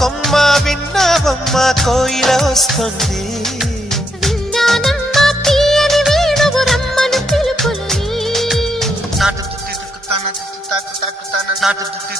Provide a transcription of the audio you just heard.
కొమ్మ విన్నావమ్మ కోయిల వస్తుంది. విన్నానమ్మ తీయని వేణువు రమ్మను పిలుపులని. నాటు తుత్తి తుక్కుతాన తుత్తి తాకు తాకుతాన నాటు తుత్తి